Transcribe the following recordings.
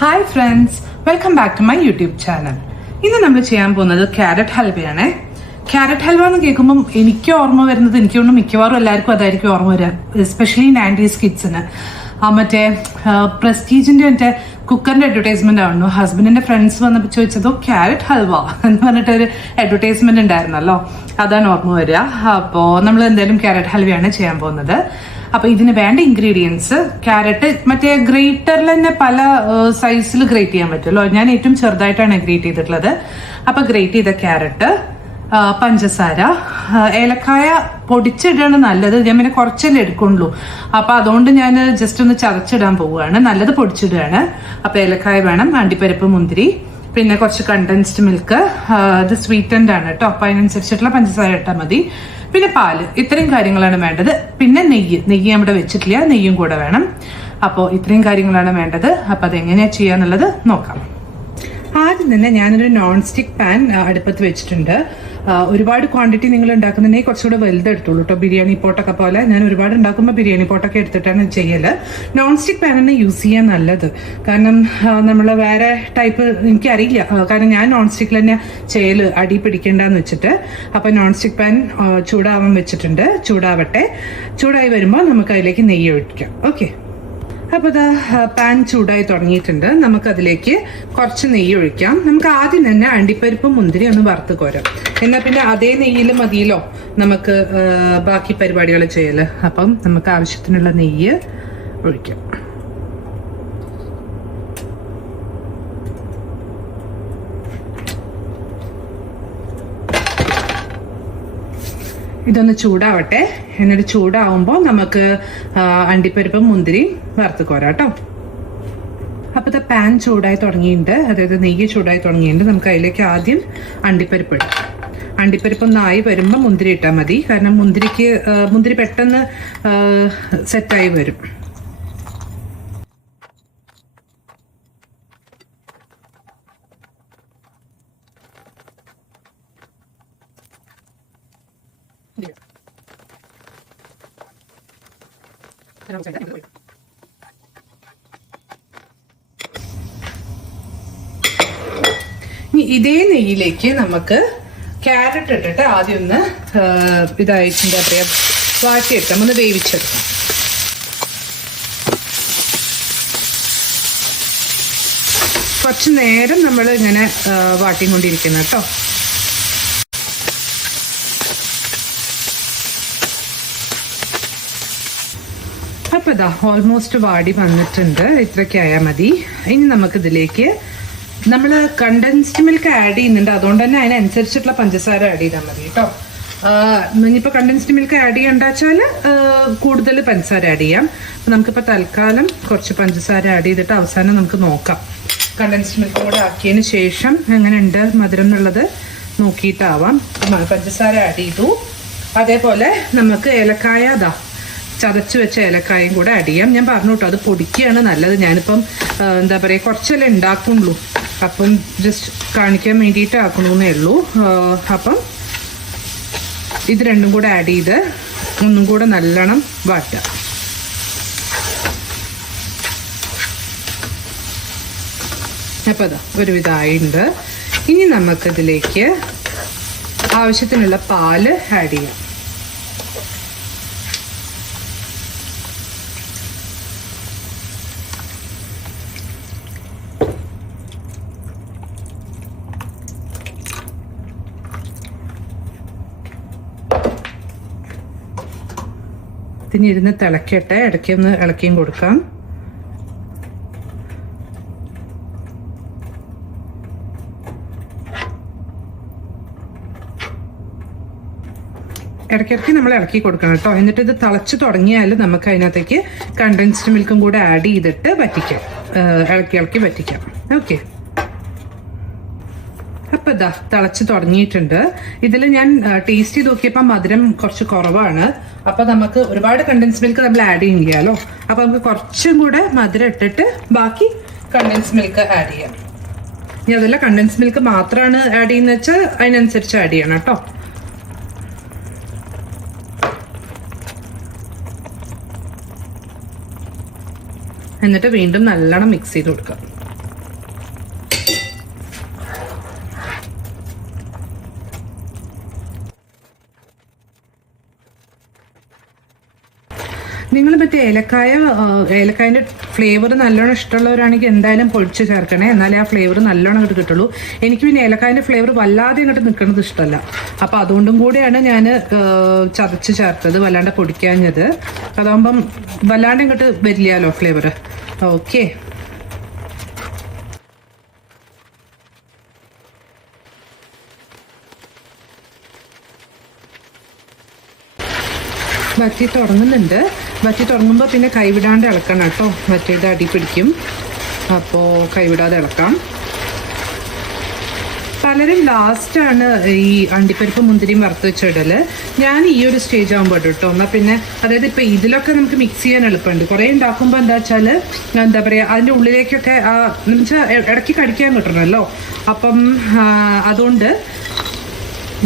Hi friends, welcome back to my YouTube channel. ഇന്ന് നമ്മൾ ചെയ്യാൻ പോകുന്നത് ക്യാരറ്റ് ഹൽവയാണ്. ക്യാരറ്റ് ഹൽവ എന്ന് കേൾക്കുമ്പം എനിക്ക് ഓർമ്മ വരുന്നത്, എനിക്ക് തോന്നുന്നു മിക്കവാറും എല്ലാവർക്കും അതായിരിക്കും ഓർമ്മ വരിക, എസ്പെഷ്യലി 90s കിഡ്സിന്. മറ്റേ പ്രസ്റ്റീജിന്റെ മറ്റേ കുക്കറിന്റെ അഡ്വർടൈസ്മെന്റ് ആണല്ലോ. ഹസ്ബൻഡിന്റെ ഫ്രണ്ട്സ് വന്നപ്പോൾ ചോദിച്ചതോ ക്യാരറ്റ് ഹൽവ എന്ന് പറഞ്ഞിട്ടൊരു അഡ്വർടൈസ്മെന്റ് ഉണ്ടായിരുന്നല്ലോ, അതാണ് ഓർമ്മ വരിക. അപ്പോൾ നമ്മൾ എന്തായാലും ക്യാരറ്റ് ഹൽവയാണ് ചെയ്യാൻ പോകുന്നത്. അപ്പൊ ഇതിന് വേണ്ട ഇൻഗ്രീഡിയൻസ്: ക്യാരറ്റ് മറ്റേ ഗ്രേറ്ററിൽ തന്നെ പല സൈസിൽ ഗ്രേറ്റ് ചെയ്യാൻ പറ്റുമല്ലോ. ഞാൻ ഏറ്റവും ചെറുതായിട്ടാണ് ഗ്രേറ്റ് ചെയ്തിട്ടുള്ളത്. അപ്പൊ ഗ്രേറ്റ് ചെയ്ത ക്യാരറ്റ്, പഞ്ചസാര, ഏലക്കായ പൊടിച്ചിടാണ് നല്ലത്. ഞാൻ പിന്നെ കുറച്ചല്ലേ എടുക്കുള്ളൂ, അപ്പൊ അതുകൊണ്ട് ഞാൻ ജസ്റ്റ് ഒന്ന് ചതച്ചിടാൻ പോവുകയാണ്. നല്ലത് പൊടിച്ചിടുകയാണ്. അപ്പൊ ഏലക്കായ വേണം, അണ്ടിപ്പരിപ്പ്, മുന്തിരി, പിന്നെ കുറച്ച് കണ്ടൻസ്ഡ് മിൽക്ക്. ഇത് സ്വീറ്റൻഡ് ആണ് കേട്ടോ, അപ്പൊ അതിനനുസരിച്ചിട്ടുള്ള പഞ്ചസാര ഇട്ടാൽ മതി. പിന്നെ പാല്. ഇത്രയും കാര്യങ്ങളാണ് വേണ്ടത്. പിന്നെ നെയ്യ് നമ്മുടെ വെച്ചിട്ടില്ല, നെയ്യും കൂടെ വേണം. അപ്പോൾ ഇത്രയും കാര്യങ്ങളാണ് വേണ്ടത്. അപ്പൊ അതെങ്ങനെയാ ചെയ്യാന്നുള്ളത് നോക്കാം. ആദ്യം തന്നെ ഞാനൊരു നോൺ സ്റ്റിക് പാൻ അടുപ്പത്ത് വെച്ചിട്ടുണ്ട്. ഒരുപാട് ക്വാണ്ടിറ്റി നിങ്ങൾ ഉണ്ടാക്കുന്നുണ്ടെങ്കിൽ കുറച്ചുകൂടെ വലുതെടുത്തോളൂ കേട്ടോ. ബിരിയാണി പോട്ടൊക്കെ പോലെ ഞാൻ ഒരുപാട് ഉണ്ടാക്കുമ്പോൾ ബിരിയാണി പോട്ടൊക്കെ എടുത്തിട്ടാണ് ചെയ്യല്. നോൺ സ്റ്റിക് പാൻ തന്നെ യൂസ് ചെയ്യാൻ നല്ലത്. കാരണം നമ്മൾ വേറെ ടൈപ്പ് എനിക്കറിയില്ല, കാരണം ഞാൻ നോൺ സ്റ്റിക്കിൽ തന്നെ ചെയ്യല്, അടി പിടിക്കേണ്ടെന്ന് വെച്ചിട്ട്. അപ്പൊ നോൺ സ്റ്റിക് പാൻ ചൂടാവാൻ വെച്ചിട്ടുണ്ട്. ചൂടാവട്ടെ. ചൂടായി വരുമ്പോൾ നമുക്ക് അതിലേക്ക് നെയ്യ് ഒഴിക്കാം. ഓക്കെ. അപ്പൊ ഇതാ പാൻ ചൂടായി തുടങ്ങിയിട്ടുണ്ട്. നമുക്കതിലേക്ക് കുറച്ച് നെയ്യ് ഒഴിക്കാം. നമുക്ക് ആദ്യം തന്നെ അണ്ടിപ്പരിപ്പും മുന്തിരി ഒന്ന് വറുത്ത് കോരാം. എന്നാൽ പിന്നെ അതേ നെയ്യിൽ മതിയല്ലോ നമുക്ക് ബാക്കി പരിപാടികൾ ചെയ്യല്. അപ്പം നമുക്ക് ആവശ്യത്തിനുള്ള നെയ്യ് ഒഴിക്കാം. ഇതൊന്ന് ചൂടാവട്ടെ. എന്നിട്ട് ചൂടാവുമ്പോൾ നമുക്ക് അണ്ടിപ്പരിപ്പും മുന്തിരിയും വറുത്ത് കോരാം കേട്ടോ. അപ്പോൾ പാൻ ചൂടായി തുടങ്ങിയിട്ടുണ്ട്, അതായത് നെയ്യ് ചൂടായി തുടങ്ങിയിട്ടുണ്ട്. നമുക്ക് അതിലേക്ക് ആദ്യം അണ്ടിപ്പരിപ്പ് ഇടാം. അണ്ടിപ്പരിപ്പ് ഒന്നായി വരുമ്പോൾ മുന്തിരി ഇട്ടാൽ മതി, കാരണം മുന്തിരി പെട്ടെന്ന് സെറ്റായി വരും. ഇതേ നെയ്യിലേക്ക് നമുക്ക് ക്യാരറ്റ് ഇട്ടിട്ട് ആദ്യം ഒന്ന് ഇതായിട്ട് എന്താ പറയാ വാട്ടിയെടുക്കാം, ഒന്ന് വേവിച്ചെടുക്കാം. കുറച്ച് നേരം നമ്മൾ ഇങ്ങനെ വാട്ടിക്കൊണ്ടിരിക്കണം കേട്ടോ. അപ്പൊ ഇതാ ഓൾമോസ്റ്റ് വാടി വന്നിട്ടുണ്ട്. ഇത്രയ്ക്ക് ആയാൽ മതി. ഇനി നമുക്കിതിലേക്ക് നമ്മൾ കണ്ടൻസ്ഡ് മിൽക്ക് ആഡ് ചെയ്യുന്നുണ്ട്, അതുകൊണ്ട് തന്നെ അതിനനുസരിച്ചിട്ടുള്ള പഞ്ചസാര ആഡ് ചെയ്താൽ മതി കേട്ടോ. ഇനിയിപ്പോൾ കണ്ടൻസ്ഡ് മിൽക്ക് ആഡ് ചെയ്യണ്ടാച്ചാൽ കൂടുതൽ പഞ്ചസാര ആഡ് ചെയ്യാം. അപ്പം നമുക്കിപ്പോൾ തൽക്കാലം കുറച്ച് പഞ്ചസാര ആഡ് ചെയ്തിട്ട് അവസാനം നമുക്ക് നോക്കാം. കണ്ടൻസ്ഡ് മിൽക്ക് കൂടെ ആക്കിയതിന് ശേഷം എങ്ങനെയുണ്ട് മധുരം എന്നുള്ളത് നോക്കിയിട്ടാവാം. പഞ്ചസാര ആഡ് ചെയ്തു. അതേപോലെ നമുക്ക് ഏലക്കായ ചതച്ച് വെച്ച ഏലക്കായും കൂടെ ആഡ് ചെയ്യാം. ഞാൻ പറഞ്ഞു കേട്ടോ, അത് പൊടിക്കുകയാണ് നല്ലത്. ഞാനിപ്പം എന്താ പറയുക, കുറച്ചല്ലേ ഉണ്ടാക്കുള്ളൂ, അപ്പം ജസ്റ്റ് കാണിക്കാൻ വേണ്ടിയിട്ട് ആക്കണമെന്നേ ഉള്ളൂ. അപ്പം ഇത് രണ്ടും കൂടെ ആഡ് ചെയ്ത് ഒന്നും കൂടെ നല്ലോണം വാട്ടുക. അപ്പം അതാ ഒരുവിധമായിട്ടുണ്ട്. ഇനി നമുക്കിതിലേക്ക് ആവശ്യത്തിനുള്ള പാല് ആഡ് ചെയ്യാം. ഇതിനിരുന്ന് തിളക്കട്ടെ. ഇടയ്ക്ക് ഒന്ന് ഇളക്കിയും കൊടുക്കാം. ഇടയ്ക്കിടയ്ക്ക് നമ്മൾ ഇളക്കി കൊടുക്കണം കേട്ടോ. എന്നിട്ട് ഇത് തിളച്ച് തുടങ്ങിയാൽ നമുക്ക് അതിനകത്തേക്ക് കണ്ടൻസ്ഡ് മിൽക്കും കൂടെ ആഡ് ചെയ്തിട്ട് വറ്റിക്കാം, ഇളക്കി വറ്റിക്കാം. ഓക്കെ. അപ്പൊ ഇതാ തിളച്ച് തുടങ്ങിയിട്ടുണ്ട്. ഇതിൽ ഞാൻ ടേസ്റ്റ് ചെയ്ത് നോക്കിയപ്പോൾ മധുരം കുറച്ച് കുറവാണ്. അപ്പൊ നമുക്ക് ഒരുപാട് കണ്ടൻസ് മിൽക്ക് നമ്മൾ ആഡ് ചെയ്യാലോ. അപ്പൊ നമുക്ക് കുറച്ചും കൂടെ മധുരം ഇട്ടിട്ട് ബാക്കി കണ്ടൻസ് മിൽക്ക് ആഡ് ചെയ്യാം. ഇനി അതല്ല, കണ്ടൻസ് മിൽക്ക് മാത്രമാണ് ആഡ് ചെയ്യുന്നത് വെച്ചാൽ അതിനനുസരിച്ച് ആഡ് ചെയ്യണം കേട്ടോ. എന്നിട്ട് വീണ്ടും നല്ലോണം മിക്സ് ചെയ്ത് കൊടുക്കാം. നിങ്ങൾ മറ്റേ ഏലക്കായൻ്റെ ഫ്ലേവർ നല്ലോണം ഇഷ്ടമുള്ളവരാണെങ്കിൽ എന്തായാലും പൊടിച്ച് ചേർക്കണേ, എന്നാലേ ആ ഫ്ലേവർ നല്ലോണം അങ്ങോട്ട് കിട്ടുള്ളൂ. എനിക്ക് പിന്നെ ഏലക്കായൻ്റെ ഫ്ലേവർ വല്ലാതെ അങ്ങോട്ട് നിൽക്കുന്നത് ഇഷ്ടമല്ല. അപ്പോൾ അതുകൊണ്ടും കൂടിയാണ് ഞാൻ ചതച്ച് ചേർത്തത്, വല്ലാണ്ട് പൊടിക്കാഞ്ഞത്. അതാകുമ്പം വല്ലാണ്ട് ഇങ്ങോട്ട് വരില്ലല്ലോ ഫ്ലേവർ. ഓക്കെ, വറ്റി തുടങ്ങുന്നുണ്ട്. വറ്റി തുടങ്ങുമ്പോൾ പിന്നെ കൈവിടാണ്ട് ഇളക്കണം കേട്ടോ, വറ്റിയുടെ അടി പിടിക്കും. അപ്പോൾ കൈവിടാതെ ഇളക്കാം. പലരും ലാസ്റ്റാണ് ഈ അണ്ടിപ്പരിപ്പ് മുന്തിരിയും വറുത്ത് വെച്ചിടൽ. ഞാൻ ഈ ഒരു സ്റ്റേജ് ആകുമ്പോൾ കേട്ടോ. എന്നാൽ പിന്നെ അതായത് ഇപ്പം ഇതിലൊക്കെ നമുക്ക് മിക്സ് ചെയ്യാൻ എളുപ്പമുണ്ട്. കുറേ ഉണ്ടാക്കുമ്പോൾ എന്താ വെച്ചാൽ എന്താ പറയുക, അതിൻ്റെ ഉള്ളിലേക്കൊക്കെ എന്ന് വെച്ചാൽ ഇടയ്ക്ക് കടിക്കാൻ കിട്ടണമല്ലോ. അപ്പം അതുകൊണ്ട്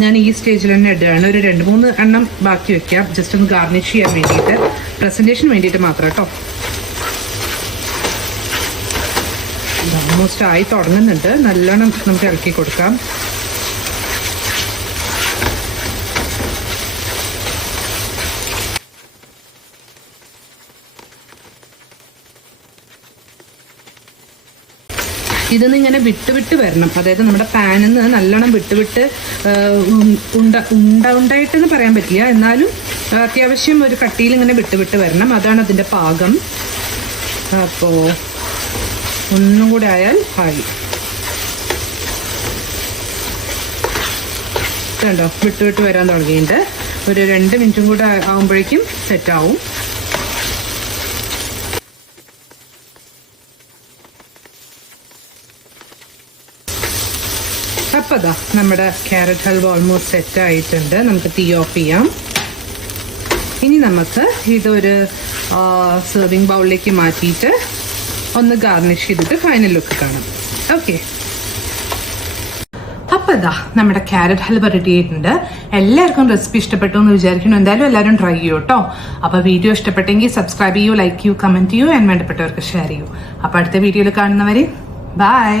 ഞാൻ ഈ സ്റ്റേജിൽ തന്നെ ഇടുകയാണ്. ഒരു 2-3 എണ്ണം ബാക്കി വെക്കാം, ജസ്റ്റ് ഒന്ന് ഗാർണിഷ് ചെയ്യാൻ വേണ്ടിയിട്ട്, പ്രസൻറ്റേഷന് വേണ്ടിയിട്ട് മാത്രം കേട്ടോ. ഓൾമോസ്റ്റ് ആയി തുടങ്ങുന്നുണ്ട്. നല്ലോണം നമുക്ക് ഇറക്കി കൊടുക്കാം. ഇതൊന്നും ഇങ്ങനെ വിട്ട് വരണം. അതായത് നമ്മുടെ പാനിൽ നിന്ന് നല്ലോണം വിട്ട് ഉണ്ടായിട്ടെന്ന് പറയാൻ പറ്റില്ല, എന്നാലും അത്യാവശ്യം ഒരു കട്ടിയിൽ ഇങ്ങനെ വിട്ട് വരണം. അതാണ് അതിൻ്റെ പാകം. അപ്പോൾ ഒന്നും കൂടെ ആയാൽ ആയി. കണ്ടോ, വിട്ട് വരാൻ തുടങ്ങിയിട്ടുണ്ട്. ഒരു 2 മിനിറ്റും കൂടെ ആകുമ്പോഴേക്കും സെറ്റാവും. അപ്പോൾ അതാ നമ്മുടെ ക്യാരറ്റ് ഹൽവ ഓൾമോസ്റ്റ് സെറ്റ് ആയിട്ടുണ്ട്. നമുക്ക് തീ ഓഫ് ചെയ്യാം. ഇനി നമുക്ക് ഇതൊരു സെർവിങ് ബൗളിലേക്ക് മാറ്റിയിട്ട് ഒന്ന് ഗാർണിഷ് ചെയ്തിട്ട് ഫൈനൽ ലുക്ക് കാണാം. ഓക്കെ, അപ്പോൾ ഇതാ നമ്മുടെ ക്യാരറ്റ് ഹൽവ റെഡി ആയിട്ടുണ്ട്. എല്ലാവർക്കും റെസിപ്പി ഇഷ്ടപ്പെട്ടു എന്ന് വിചാരിക്കുന്നു. എന്തായാലും എല്ലാവരും ട്രൈ ചെയ്യൂ കേട്ടോ. അപ്പോൾ വീഡിയോ ഇഷ്ടപ്പെട്ടെങ്കിൽ സബ്സ്ക്രൈബ് ചെയ്യൂ, ലൈക്ക് ചെയ്യൂ, കമൻറ്റ് ചെയ്യൂ, വേണ്ടപ്പെട്ടവർക്ക് ഷെയർ ചെയ്യൂ. അപ്പോൾ അടുത്ത വീഡിയോയിൽ കാണുന്നവരെ ബൈ.